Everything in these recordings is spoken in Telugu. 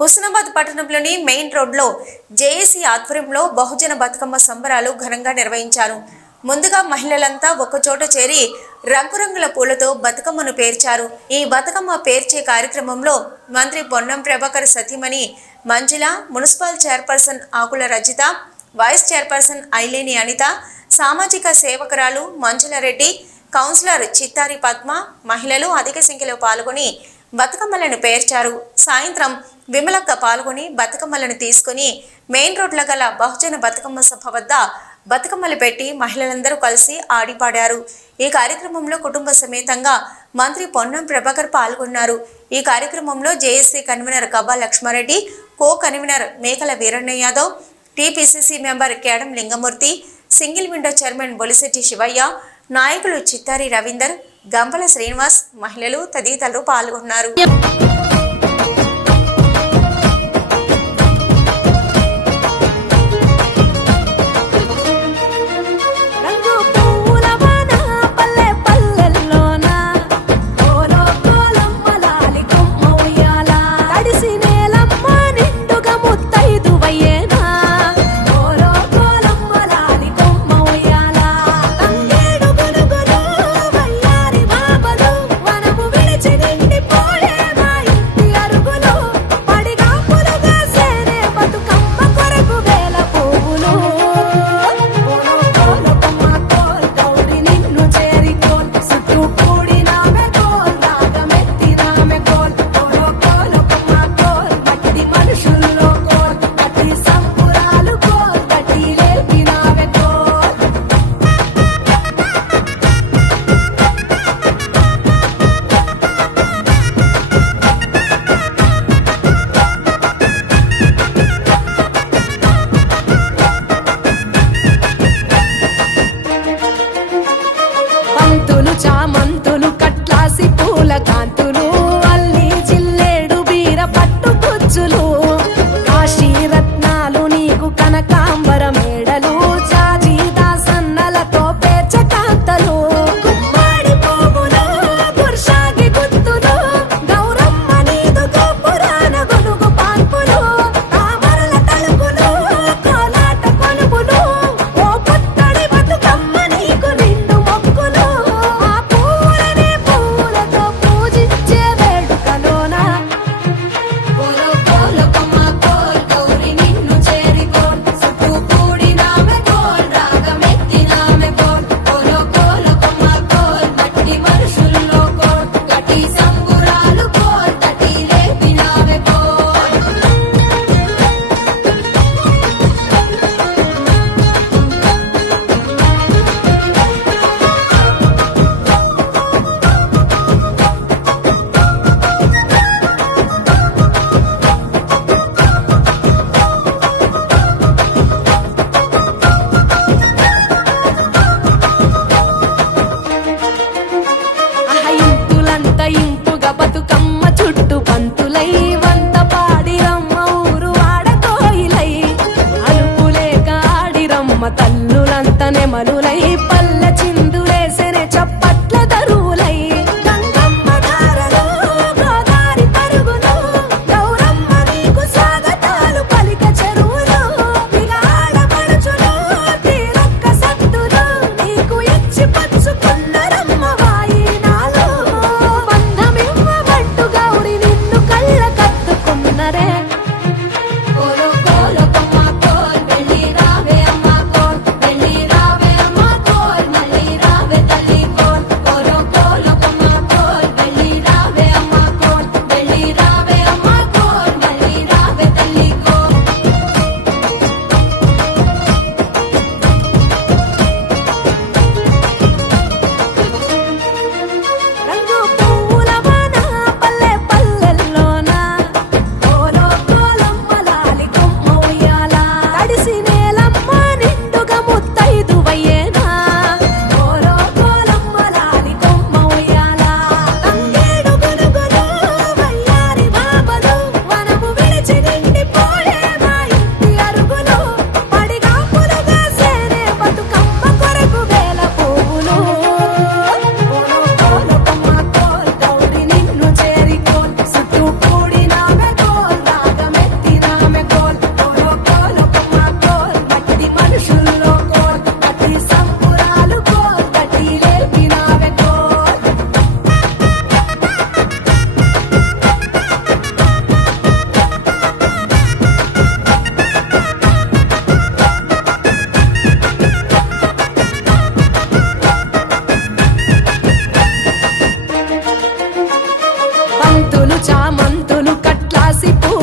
హుస్నాబాద్ పట్టణంలోని మెయిన్ రోడ్లో జేఏసీ ఆధ్వర్యంలో బహుజన బతుకమ్మ సంబరాలు ఘనంగా నిర్వహించారు. ముందుగా మహిళలంతా ఒకచోట చేరి రంగురంగుల పూలతో బతుకమ్మను పేర్చారు. ఈ బతుకమ్మ పేర్చే కార్యక్రమంలో మంత్రి పొన్నం ప్రభాకర్ సతీమణి మంజుల, మున్సిపల్ చైర్పర్సన్ ఆకుల రజిత, వైస్ చైర్పర్సన్ ఐలేని అనిత, సామాజిక సేవకురాలు మంజుల రెడ్డి, కౌన్సిలర్ చిత్తారి పద్మ మహిళలు అధిక సంఖ్యలో పాల్గొని బతుకమ్మలను పేర్చారు. సాయంత్రం విమలక్క పాల్గొని బతుకమ్మలను తీసుకుని మెయిన్ రోడ్ల గల బహుజన బతుకమ్మ సభ వద్ద బతుకమ్మలు పెట్టి మహిళలందరూ కలిసి ఆడిపాడారు. ఈ కార్యక్రమంలో కుటుంబ సమేతంగా మంత్రి పొన్నం ప్రభాకర్ పాల్గొన్నారు. ఈ కార్యక్రమంలో JAC convener Kavva Lakshma Reddy, co convener Mekala Veeranna Yadav, TPCC member Kedam Lingamurthy, single window chairman Bolisetti Shivaiah, నాయకులు చిత్తారి రవీందర్, గంపల శ్రీనివాస్, మహిళలు తదితరులు పాల్గొన్నారు.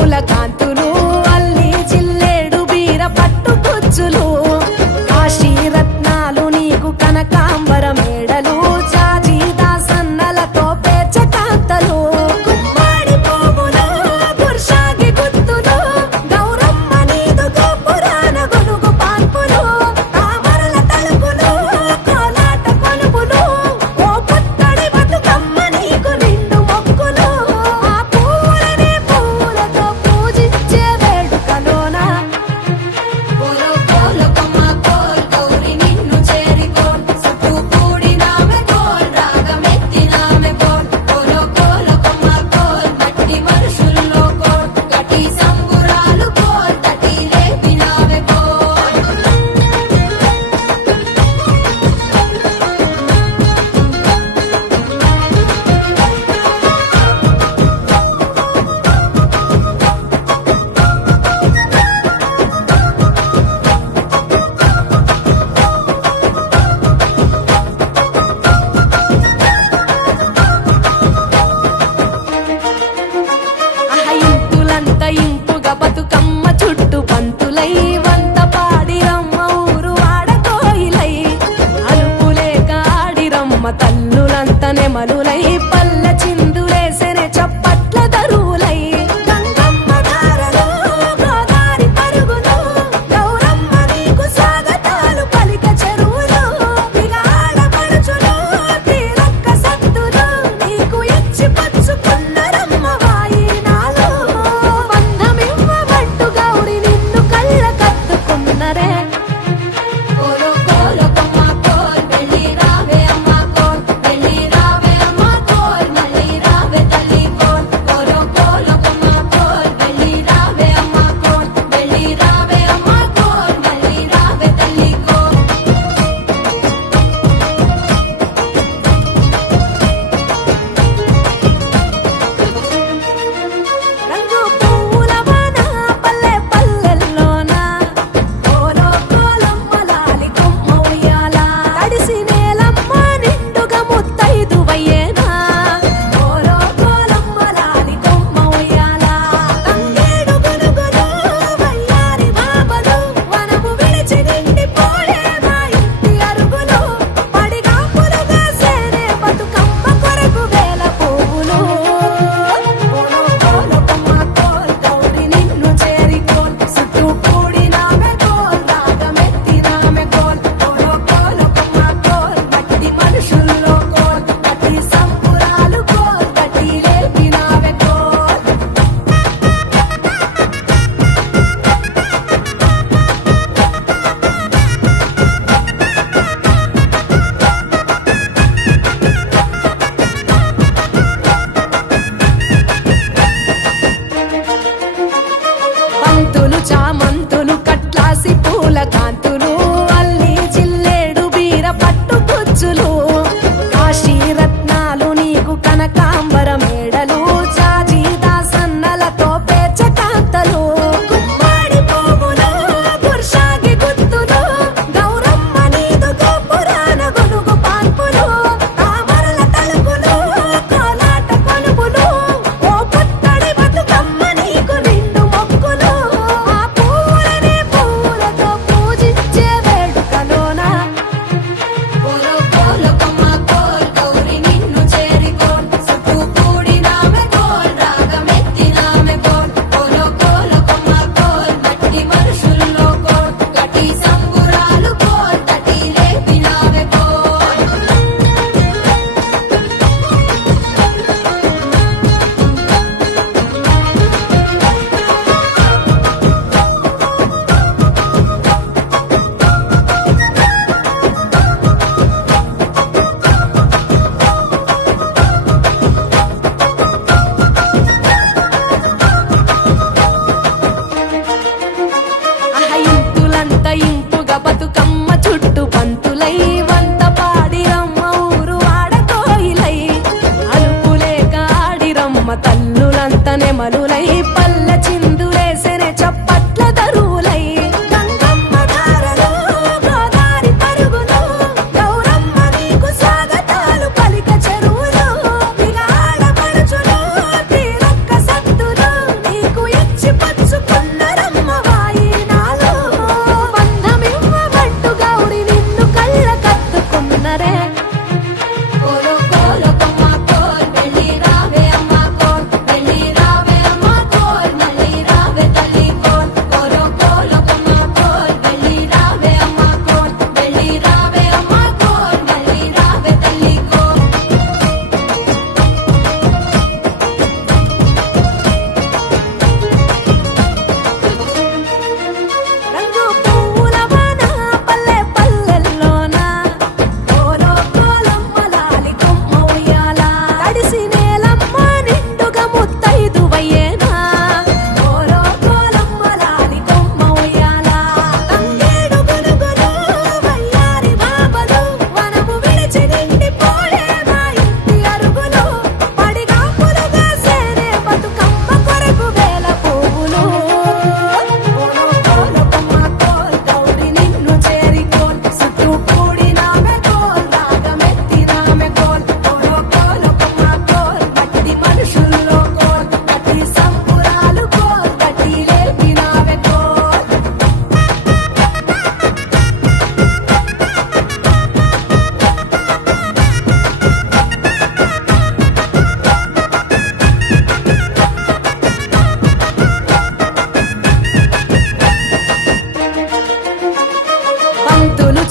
పువ్వుల కాంతులు అల్లి జిల్లేడు బీర పట్టు కుచ్చులు కాశీ రత్నాలు నీకు కనకాంబర మేడలు జాజి దాసన్నలతో పేర్చ కాంతలు గుమ్మాడి పువ్వులు గుర్షాగి గుత్తులు గౌరమ్మ నీదుకు పురాణ గొలుగు పాన్పులు తామరల తలుపులు కోలాట కొలుపులు ఓ పుత్తడి బతుకమ్మ నీకు నిండు మొక్కులు ఆ పూలనే పూలతో పూజించు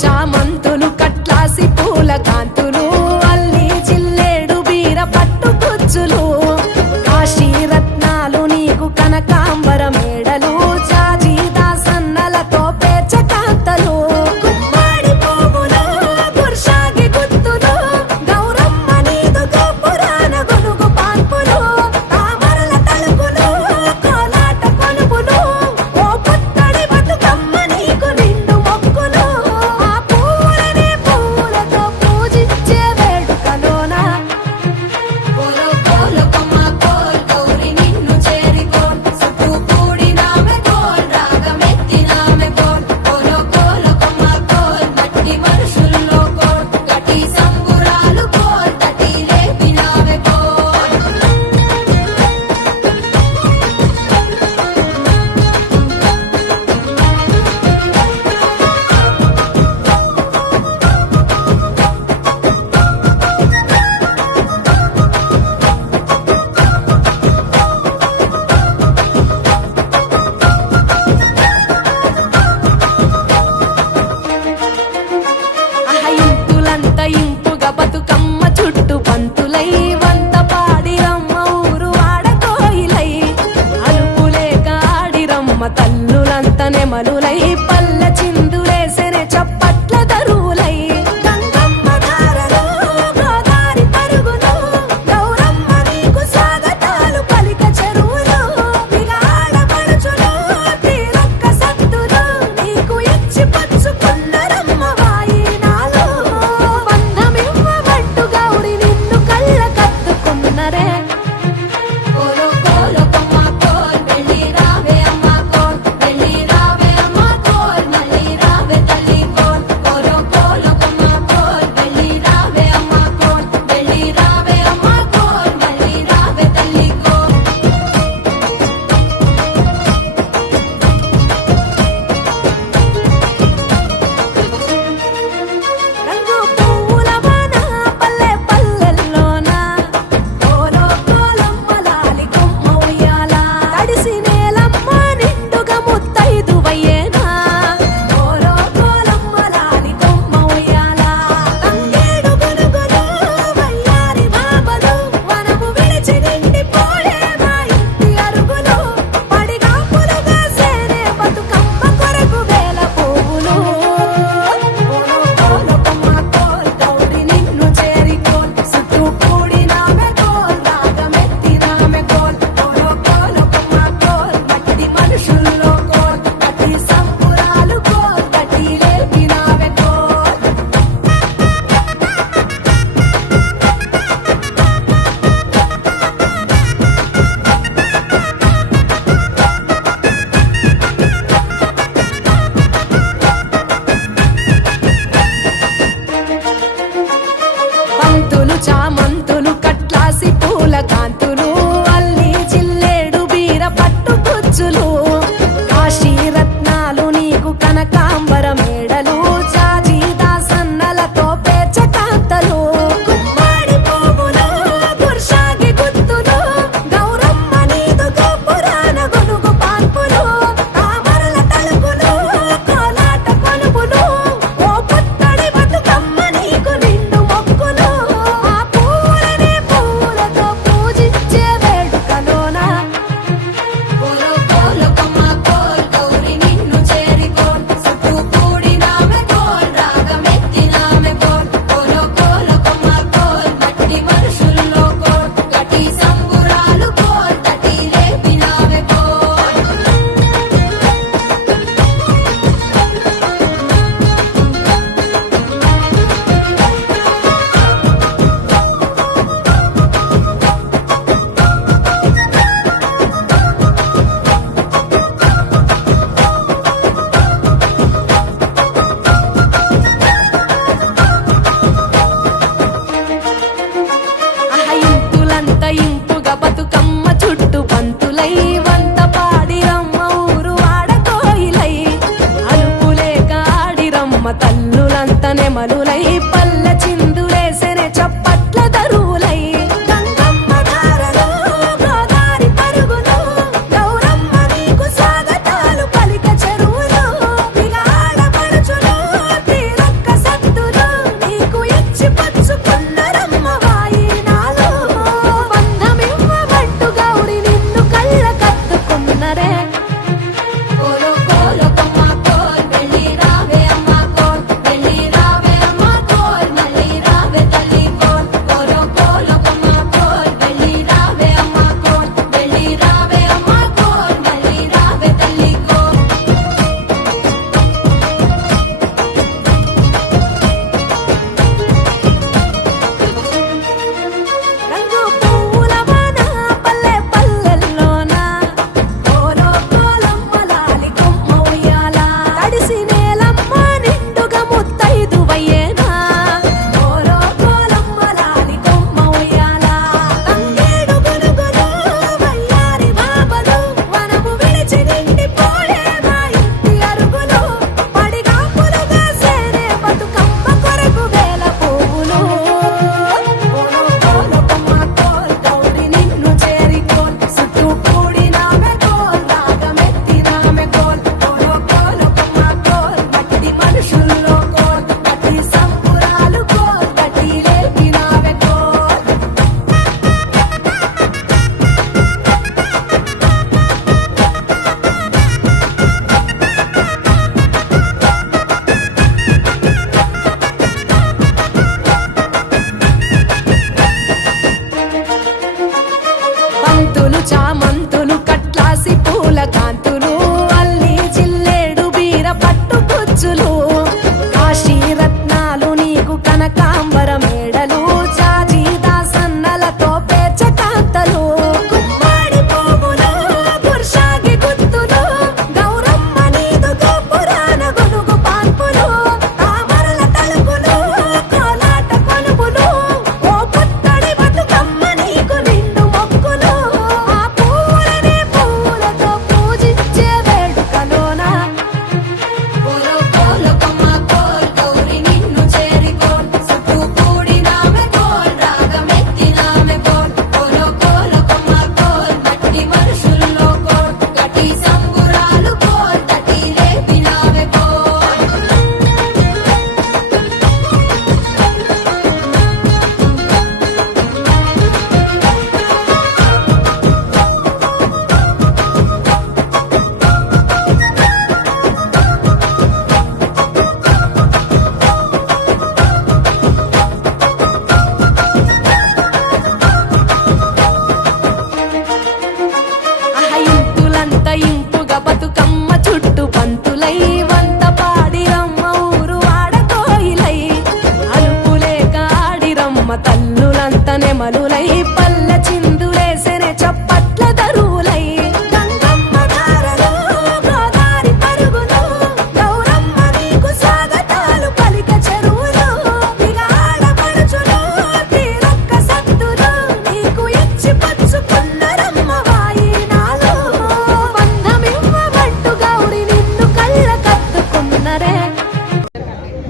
చామంతులు కట్లాసి పూల కాంతులు అల్లి జిల్లేడు బీర పట్టు కుచ్చులు కాశీ రత్నాలు నీకు కనకాంబర మేడలు జాజి దాసన్నలతో పేర్చ కాంతలు గుమ్మడి పువ్వులు గుర్షాగి గుత్తులు గౌరమ్మ నీదు గోపురాన గొలుగు పాన్పులు తామరల తలుపులు కోలాట కొలుపులు ఓ పుత్తడి బతుకమ్మ నీకు నిండు మొక్కులు ఆ పూలనే పూలతో పూజించే వేడుకలోన కోలో కోలో కొమ్మ కోల్ గౌరి నిన్ను చేరికోన్ సుట్టు కూడినామె కోల్ రాగమెత్తినామె కోల్ కోలో కోలో కొమ్మ కోల్ మట్టి మనుషుల్లో కోల్ గట్టి సంబురాలు కోల్ తటి లేపినామె కోల్ ఇంపులంత ఇంపుగా బతుకమ్మ చుట్టు పంతులై వంత పాడిరమ్మ ఊరు ఆడకోయిలై అలుపులేక ఆడిరమ్మ తల్లులంత నెమలులై పల్లె చిందులేసెనే చప్పట్ల దరువులై గంగమ్మ ధారలు గోదారి పరుగులు గౌరమ్మ నీకు స్వాగతాలు పలిక చెరువులు విగాడ పడుచులు తీరొక్క సత్తులు నీకు ఇచ్చి పచ్చుకున్నరమ్మ వాయినాలు బంధమివ్వబట్టు గౌరి నిన్ను కళ్ళ కత్తుకున్నరే కోలో కోలో కొమ్మ కోల్ వెళ్ళి రావే అమ్మ కోల్ వెళ్ళి రావే అమ్మ కోల్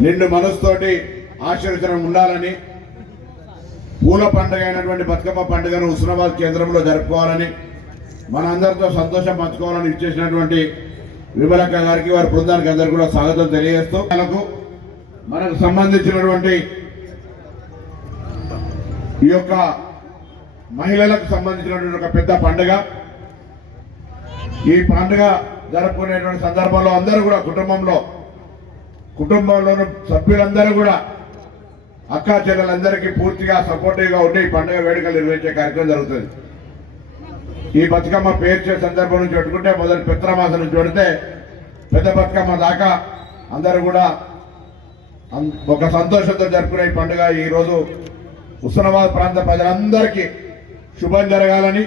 నిండు మనసుతోటి ఆశీర్వచనం ఉండాలని, పూల పండుగ అయినటువంటి బతుకమ్మ పండుగను హుస్నాబాద్ కేంద్రంలో జరుపుకోవాలని, మనందరితో సంతోషం పంచుకోవాలని ఇచ్చేసినటువంటి విమలక్క గారికి, వారి బృందానికి అందరికీ కూడా స్వాగతం తెలియజేస్తూ, మనకు సంబంధించినటువంటి ఈ యొక్క మహిళలకు సంబంధించినటువంటి ఒక పెద్ద పండుగ. ఈ పండుగ జరుపుకునేటువంటి సందర్భంలో అందరూ కూడా కుటుంబంలోని సభ్యులందరూ కూడా అక్కా చెల్లెలందరికీ పూర్తిగా సపోర్టివ్గా ఉండి ఈ పండుగ వేడుకలు నిర్వహించే కార్యక్రమం జరుగుతుంది. ఈ బతుకమ్మ పేర్చే సందర్భం నుంచి పెట్టుకుంటే మొదటి పిత్రమాసం నుంచి పెడితే పెద్ద బతుకమ్మ దాకా అందరూ కూడా ఒక సంతోషంతో జరుపుకునే ఈ పండుగ ఈరోజు హుస్నాబాద్ ప్రాంత ప్రజలందరికీ శుభం జరగాలని,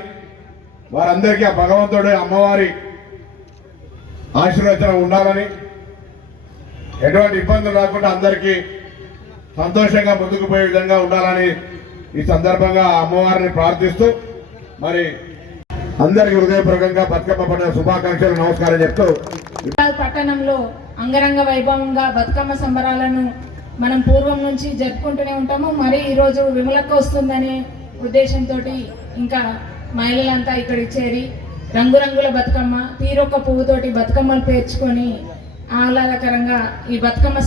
వారందరికీ ఆ భగవంతుడు అమ్మవారి ఆశీర్వచనం ఉండాలని, ఎటువంటి ఇబ్బందులు రాకుండా అందరికీ సంతోషంగా ముందుకు పోయే విధంగా ఉండాలని ఈ సందర్భంగా అమ్మవారిని ప్రార్థిస్తూ మరి అందరికీ హృదయపూర్వకంగా బతుకమ్మ పండుగ శుభాకాంక్షలు, నమస్కారం చెప్తూ పట్టణంలో అంగరంగ వైభవంగా బతుకమ్మ సంబరాలను మనం పూర్వం నుంచి జరుపుకుంటూనే ఉంటాము. మరి ఈరోజు విమలక్క వస్తుందనే ఉద్దేశంతో ఇంకా మహిళలంతా ఇక్కడికి చేరి రంగురంగుల బతుకమ్మ, తీరొక్క పువ్వుతోటి బతుకమ్మలు పేర్చుకొని ఆహ్లాదకరంగా ఈ బతుకమ్మ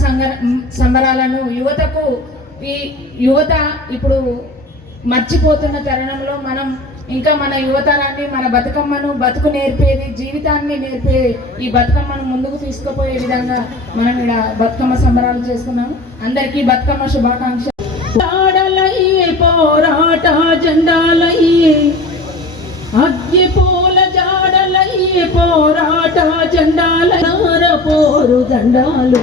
సంబరాలను ఈ యువత ఇప్పుడు మర్చిపోతున్న తరుణంలో మనం ఇంకా మన యువతరాన్ని, మన బతుకమ్మను బతుకు నేర్పేది, జీవితాన్ని నేర్పే ఈ బతుకమ్మను ముందుకు తీసుకుపోయే విధంగా మనం ఇక్కడ బతుకమ్మ సంబరాలు చేసుకున్నాము. అందరికీ బతుకమ్మ శుభాకాంక్షలు. పోరాట జెండాలయ్యే, అగ్గి పూల జాడలయ్యే, పోరాట జెండాల పోరు దండాలు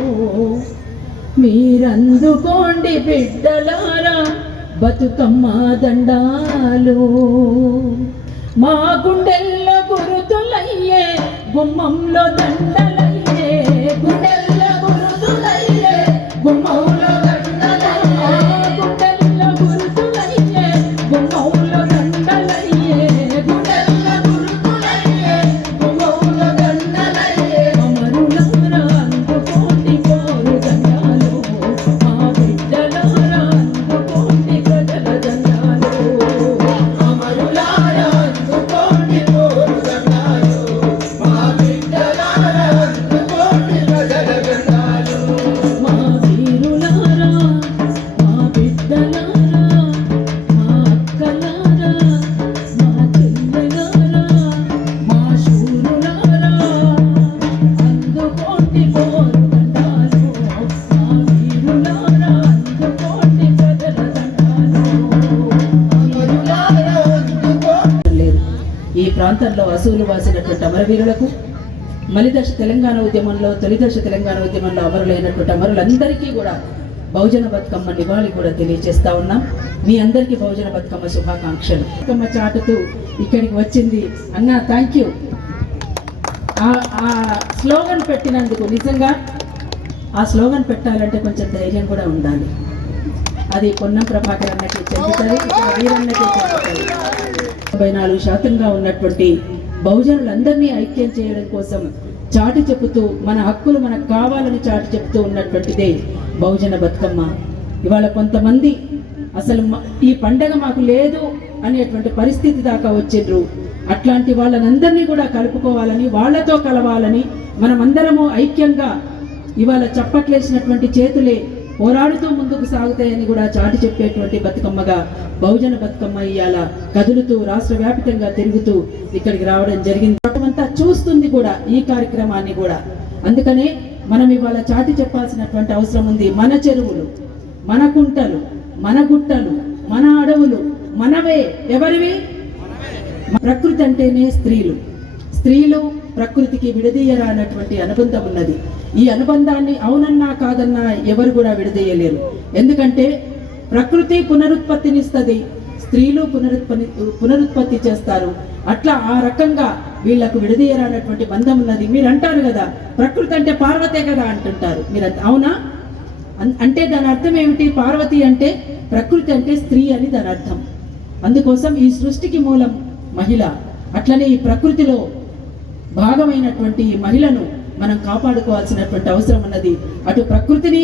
మీరందుకోండి బిడ్డలారా బతుకమ్మ దండాలు. మా గుండెల్లో గురుతులయ్యే, గుమ్మంలో దండలయ్యే, గుండెల్లో గురుతులయ్యే, గుమ్మంలో దండలయ్యే, గుండెల్లో గురుతులయ్యే, గుమ్మంలో దండలయ్యే, గుండెల్లో గురుతులయ్యే, గుమ్మంలో దండలయ్యే. అమరులారా అందుకోండి పోరు దండాలు, మా బిడ్డలారా అందుకోండి ప్రజల దండాలు. అమరులారా అందుకోండి పోరు దండాలు, మా బిడ్డలారా అందుకోండి ప్రజల దండాలు. మా వీరులారా, మా బిడ్డలారా, మా అక్కలారా, మా చెల్లెలారా, మా శూరులారా అందుకోండి పోరు దండాలు, మా వీరులారా అందుకోండి ప్రజల దండాలు. అమరులారా అందుకోండి. లేదు, ఈ ప్రాంతంలో అసూలు వాసినటువంటి అమరవీరులకు మలిదశ తెలంగాణ ఉద్యమంలో, తొలిదశ తెలంగాణ ఉద్యమంలో అమరులైనటువంటి అమరులందరికీ కూడా బహుజన బతుకమ్మ నివాళి కూడా తెలియజేస్తా ఉన్నాం. మీ అందరికీ బహుజన బతుకమ్మ శుభాకాంక్షలు. బతుకమ్మ చాటుతూ ఇక్కడికి వచ్చింది అన్న, థ్యాంక్ యూ. ఆ స్లోగన్ పెట్టినందుకు నిజంగా ఆ స్లోగన్ పెట్టాలంటే కొంచెం ధైర్యం కూడా ఉండాలి. అది పొన్నం ప్రభాకర్ అన్నకి చెందుతుంది, వీరన్నకి చెందుతుంది. 94% ఉన్నటువంటి బహుజనులందరినీ ఐక్యం చేయడం కోసం చాటి చెబుతూ, మన హక్కులు మనకు కావాలని చాటి చెబుతూ ఉన్నటువంటిదే బహుజన బతుకమ్మ. ఇవాళ కొంతమంది అసలు ఈ పండగ మాకు లేదు అనేటువంటి పరిస్థితి దాకా వచ్చిండ్రు. అట్లాంటి వాళ్ళనందరినీ కూడా కలుపుకోవాలని, వాళ్లతో కలవాలని, మనమందరము ఐక్యంగా ఇవాళ చప్పట్లేసినటువంటి చేతులే పోరాడుతూ ముందుకు సాగుతాయని కూడా చాటి చెప్పేటువంటి బతుకమ్మగా బహుజన బతుకమ్మ ఇవాళ కదులుతూ రాష్ట్ర వ్యాప్తంగా తిరుగుతూ ఇక్కడికి రావడం జరిగింది. అంతా చూస్తుంది కూడా ఈ కార్యక్రమాన్ని కూడా. అందుకనే మనం ఇవాళ చాటి చెప్పాల్సినటువంటి అవసరం ఉంది. మన చెరువులు, మన కుంటలు, మన గుట్టలు, మన అడవులు మనవే. ఎవరివి? ప్రకృతి అంటేనే స్త్రీలు ప్రకృతికి విడదీయరానటువంటి అనుబంధం ఉన్నది. ఈ అనుబంధాన్ని అవునన్నా కాదన్నా ఎవరు కూడా విడదీయలేరు. ఎందుకంటే ప్రకృతి పునరుత్పత్తినిస్తుంది, స్త్రీలు పునరుత్పత్తి చేస్తారు. అట్లా ఆ రకంగా వీళ్లకు విడదీయరానటువంటి బంధం ఉన్నది. మీరు అంటారు కదా, ప్రకృతి అంటే పార్వతే కదా అంటుంటారు. మీరు అవునా? అంటే దాని అర్థం ఏమిటి? పార్వతి అంటే ప్రకృతి అంటే స్త్రీ అని దాని అర్థం. అందుకోసం ఈ సృష్టికి మూలం మహిళ. అట్లనే ఈ ప్రకృతిలో భాగమైనటువంటి మహిళను మనం కాపాడుకోవాల్సినటువంటి అవసరం ఉన్నది. అటు ప్రకృతిని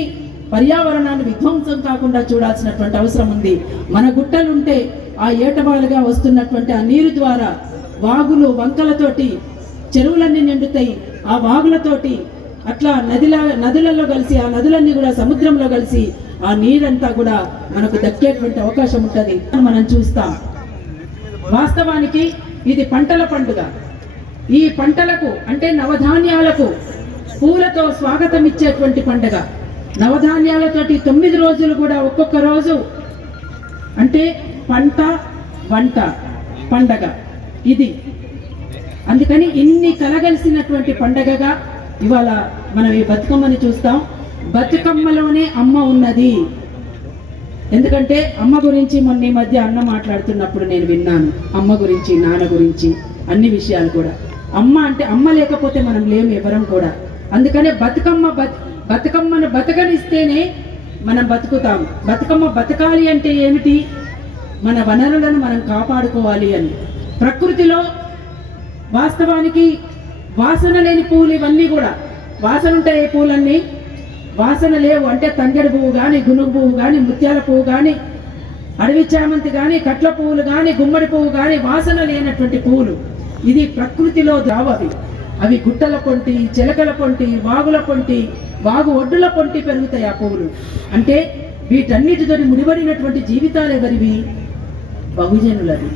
పర్యావరణాన్ని విధ్వంసం కాకుండా చూడాల్సినటువంటి అవసరం ఉంది. మన గుట్టలుంటే ఆ ఏటవాలుగా వస్తున్నటువంటి ఆ నీరు ద్వారా వాగులు వంకలతోటి చెరువులన్నీ నిండుతాయి. ఆ వాగులతోటి అట్లా నదులలో కలిసి ఆ నదులన్నీ కూడా సముద్రంలో కలిసి ఆ నీరంతా కూడా మనకు దక్కేటువంటి అవకాశం ఉంటుంది మనం చూస్తాం. వాస్తవానికి ఇది పంటల పండుగ. ఈ పంటలకు అంటే నవధాన్యాలకు పూలతో స్వాగతం ఇచ్చేటువంటి పండుగ. నవధాన్యాలతోటి 9 రోజులు కూడా ఒక్కొక్క రోజు అంటే పంట వంట పండగ ఇది. అందుకని ఇన్ని కలగలిసినటువంటి పండగగా ఇవాళ మనం ఈ బతుకమ్మని చూస్తాం. బతుకమ్మలోనే అమ్మ ఉన్నది. ఎందుకంటే అమ్మ గురించి మొన్న ఈ మధ్య అన్న మాట్లాడుతున్నప్పుడు నేను విన్నాను. అమ్మ గురించి, నాన్న గురించి అన్ని విషయాలు కూడా. అమ్మ అంటే అమ్మ లేకపోతే మనం లేము ఎవరం కూడా. అందుకనే బతుకమ్మను బతకనిస్తేనే మనం బతుకుతాం. బతుకమ్మ బతకాలి అంటే ఏమిటి? మన వనరులను మనం కాపాడుకోవాలి అని. ప్రకృతిలో వాస్తవానికి వాసన లేని పువ్వులు ఇవన్నీ కూడా. వాసన ఉంటాయి ఏ పూలన్నీ? వాసన లేవు. అంటే తంగెడు పువ్వు కానీ, గునుగు పువ్వు కానీ, ముత్యాల పువ్వు కానీ, అడవి చామంతి కానీ, కట్ల పువ్వులు కానీ, గుమ్మడి పువ్వు కానీ వాసన లేనటువంటి పువ్వులు. ఇది ప్రకృతిలో రావవి. అవి గుట్టల పొంటి, చిలకల పొంటి, వాగుల పొంటి, వాగు ఒడ్డుల పొంటి పెరుగుతాయి ఆ పువ్వులు. అంటే వీటన్నిటితో ముడిపడినటువంటి జీవితాలు ఎవరివి? బహుజనులవి.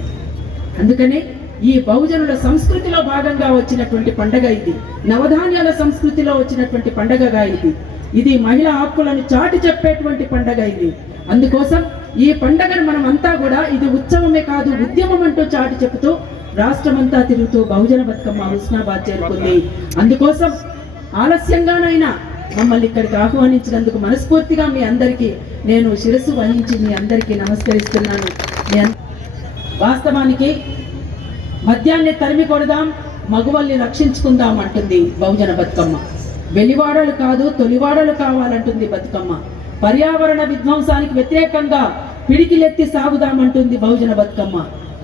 అందుకనే ఈ బహుజనుల సంస్కృతిలో భాగంగా వచ్చినటువంటి పండగ ఇది. నవధాన్యాల సంస్కృతిలో వచ్చినటువంటి పండగగా ఇది. ఇది మహిళా హక్కులను చాటి చెప్పేటువంటి పండగ ఇది. అందుకోసం ఈ పండగను మనం అంతా కూడా ఇది ఉత్సవమే కాదు ఉద్యమం అంటూ చాటి చెబుతూ రాష్ట్రమంతా తిరుగుతూ బహుజన బతుకమ్మ హుస్నాబాద్ చేరుకుంది. అందుకోసం ఆలస్యంగానైనా మమ్మల్ని ఇక్కడికి ఆహ్వానించినందుకు మనస్ఫూర్తిగా మీ అందరికీ నేను శిరస్సు వహించి మీ అందరికీ నమస్కరిస్తున్నాను. వాస్తవానికి మద్యాన్ని తరిమి కొడదాం, మగువల్ని రక్షించుకుందాం అంటుంది బహుజన బతుకమ్మ. వెలివాడలు కాదు తొలివాడలు కావాలంటుంది బతుకమ్మ. పర్యావరణ విధ్వంసానికి వ్యతిరేకంగా పిడికిలెత్తి సాగుదామంటుంది బహుజన బతుకమ్మ.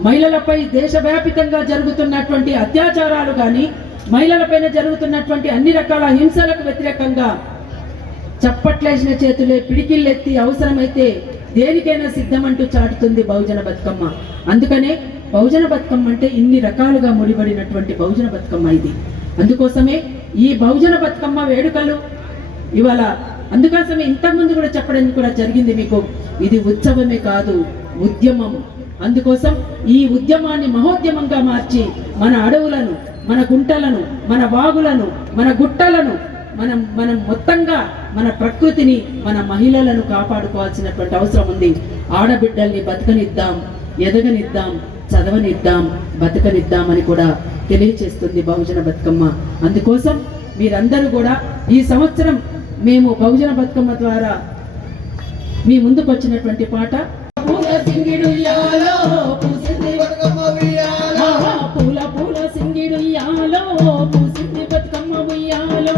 మహిళలపై దేశవ్యాపితంగా జరుగుతున్నటువంటి అత్యాచారాలు కానీ, మహిళలపైన జరుగుతున్నటువంటి అన్ని రకాల హింసలకు వ్యతిరేకంగా చప్పట్లేసిన చేతులే పిడికిళ్ళెత్తి అవసరమైతే దేనికైనా సిద్ధమంటూ చాటుతుంది బహుజన బతుకమ్మ. అందుకనే బహుజన బతుకమ్మ అంటే ఇన్ని రకాలుగా ముడిపడినటువంటి బహుజన బతుకమ్మ ఇది. అందుకోసమే ఈ బహుజన బతుకమ్మ వేడుకలు ఇవాళ అందుకోసమే ఇంతకుముందు కూడా చెప్పడం కూడా జరిగింది మీకు. ఇది ఉత్సవమే కాదు ఉద్యమం. అందుకోసం ఈ ఉద్యమాన్ని మహోద్యమంగా మార్చి మన అడవులను, మన గుంటలను, మన వాగులను, మన గుట్టలను మనం మొత్తంగా మన ప్రకృతిని, మన మహిళలను కాపాడుకోవాల్సినటువంటి అవసరం ఉంది. ఆడబిడ్డల్ని బతకనిద్దాం, ఎదగనిద్దాం, చదవనిద్దాం, బతకనిద్దాం అని కూడా తెలియచేస్తుంది బహుజన బతుకమ్మ. అందుకోసం మీరందరూ కూడా ఈ సంవత్సరం మేము బహుజన బతుకమ్మ ద్వారా మీ ముందుకు వచ్చినటువంటి పాట పూల సింగిడుయ్యాలో పూసింది బతుకమ్మ ఉయ్యాలో, పూల పూల సింగిడుయ్యాలో పూసింది బతుకమ్మ ఉయ్యాలో,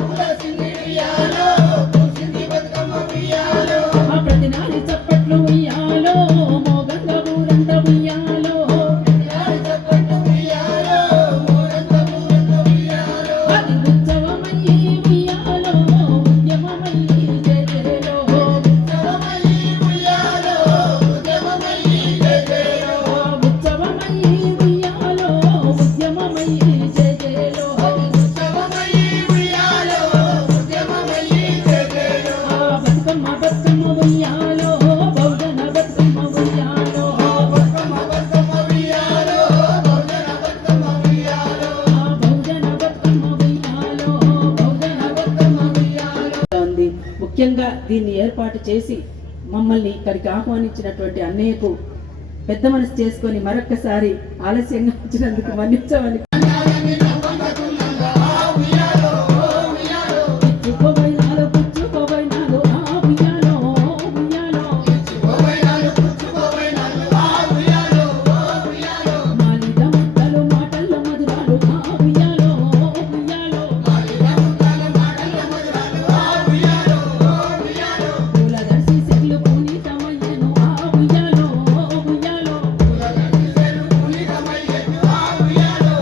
పూల సింగిడుయ్యాలో పూసింది బతుకమ్మ ఉయ్యాలో, ఆ ప్రతి నారి చప్పట్లు ఉయ్యాలో మోగంగ ఊరంత ఉయ్యాలో, నారి చప్పట్లు ఉయ్యాలో మోగంగ ఊరంత ఉయ్యాలో, అది ఉత్సవమయ్యి ఉయ్యాలో ఉద్యమమయ్యి జయజయలో, ఉత్సవమయ్యి ఉయ్యాలో ఉద్యమమయ్యి జయజయలో, ఉత్సవమయ్యి ఉయ్యాలో ఉద్యమమయ్యి జయజయలో, ఉత్సవమయ్యి ఉయ్యాలో ఉద్యమమయ్యి జయజయలో, బతుకమ్మ బతుకమ్మ ఉయ్యాలో బహుజన బతుకమ్మ ఉయ్యాలో, బతుకమ్మ బతుకమ్మ ఉయ్యాలో బహుజన బతుకమ్మ ఉయ్యాలో, బహుజన బతుకమ్మ ఉయ్యాలో బహుజన బతుకమ్మ ఉయ్యాలో ఉంది. ముఖ్యంగా దీన్ని ఏర్పాటు చేసి మమ్మల్ని ఇక్కడికి ఆహ్వానించినటువంటి అన్నయ్యకు పెద్ద మనసు చేసుకొని మరొక్కసారి ఆలస్యంగా వచ్చినందుకు మన్నించమని పుచ్చుకోబోయినాలు ఆ ఉయ్యాలో ఉయ్యాలో, మాలిద ముద్దలు మాటల్లో మధురాలు ఆ ఉయ్యాలో ఉయ్యాలో, పూల దర్శి సిగ్లు పునీతమయ్యను ఆ ఉయ్యాలో ఉయ్యాలో, పూల దర్శి సిగ్లు పునీతమయ్యను ఆ ఉయ్యాలో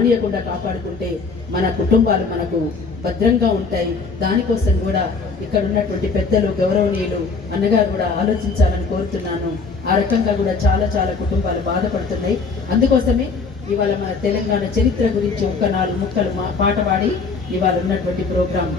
రానియకుండా కాపాడుకుంటే మన కుటుంబాలు మనకు భద్రంగా ఉంటాయి. దానికోసం కూడా ఇక్కడ ఉన్నటువంటి పెద్దలు గౌరవనీయులు అన్నగారు కూడా ఆలోచించాలని కోరుతున్నాను. ఆ రకంగా కూడా చాలా చాలా కుటుంబాలు బాధపడుతున్నాయి. అందుకోసమే ఇవాళ మన తెలంగాణ చరిత్ర గురించి ఒక 4 ముక్కలు పాట పాడి ఇవాళ ఉన్నటువంటి ప్రోగ్రాం.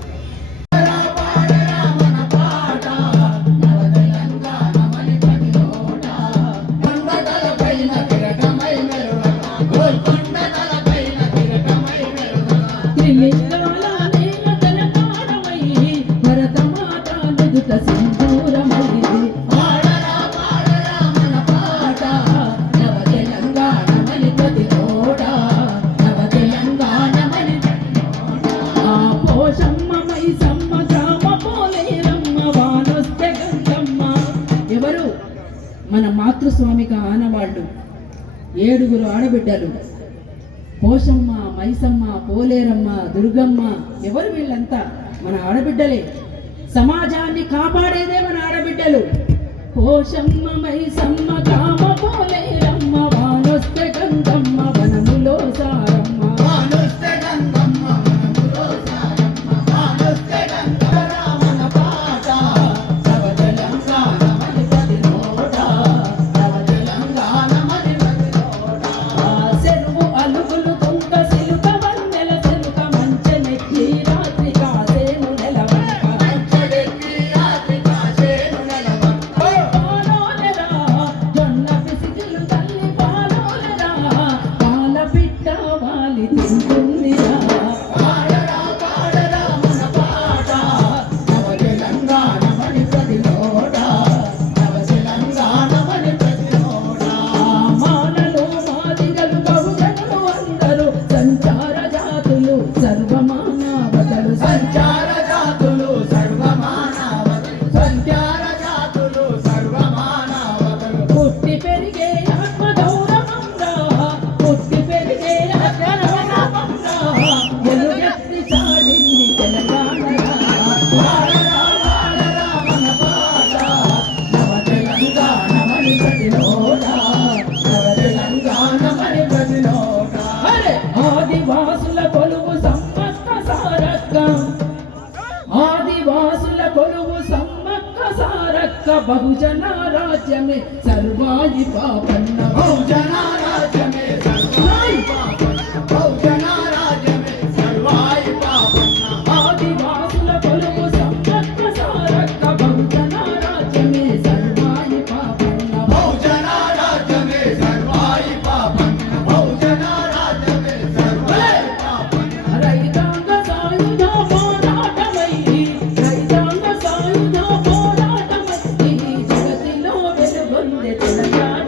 ఎవరు మన మాతృస్వామిక ఆనవాళ్ళు 7 ఆడబిడ్డలు. పోషమ్మ, మైసమ్మ, పోలేరమ్మ, దుర్గమ్మ, ఎవరు వీళ్ళంతా మన ఆడబిడ్డలే. సమాజాన్ని కాపాడేదే మన ఆడబిడ్డలు. పోషమ్మ, మైసమ్మ, కామ, పోలేరమ్మ, వానొస్తే గంగమ్మ, వనములో సారమ్మ. ఆదివాసుల కొలువు సమ్మక్క సారక్క బహుజన రాజ్యమే సర్వాయి పాపన్న. బహుజన రాజ్యమే సర్వాయి పాపన్న. బహుజన రాజ్యమే సర్వాయి పాపన్న. ఆదివాసుల కొలువు సమ్మక్క సారక్క బహుజన రాజ్యమే సర్వాయి పాపన్న. బహుజన రాజ్యమే సర్వాయి పాపన్న. బహుజన రాజ్యమే సర్వాయి పాపన్న. రైతాంగ సాయుధ పోరాటమై, రైతాంగ సాయుధ పోరాటమై జగతిలో వెలుగొందే తెలంగాణ.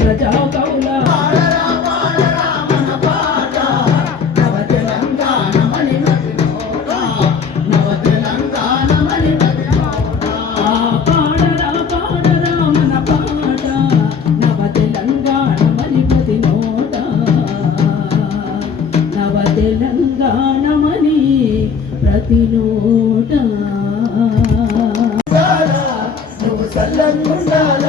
ప్రజా కౌల తెలంగాణమని ప్రతి నోట నువ్వు సల్లంగుండాల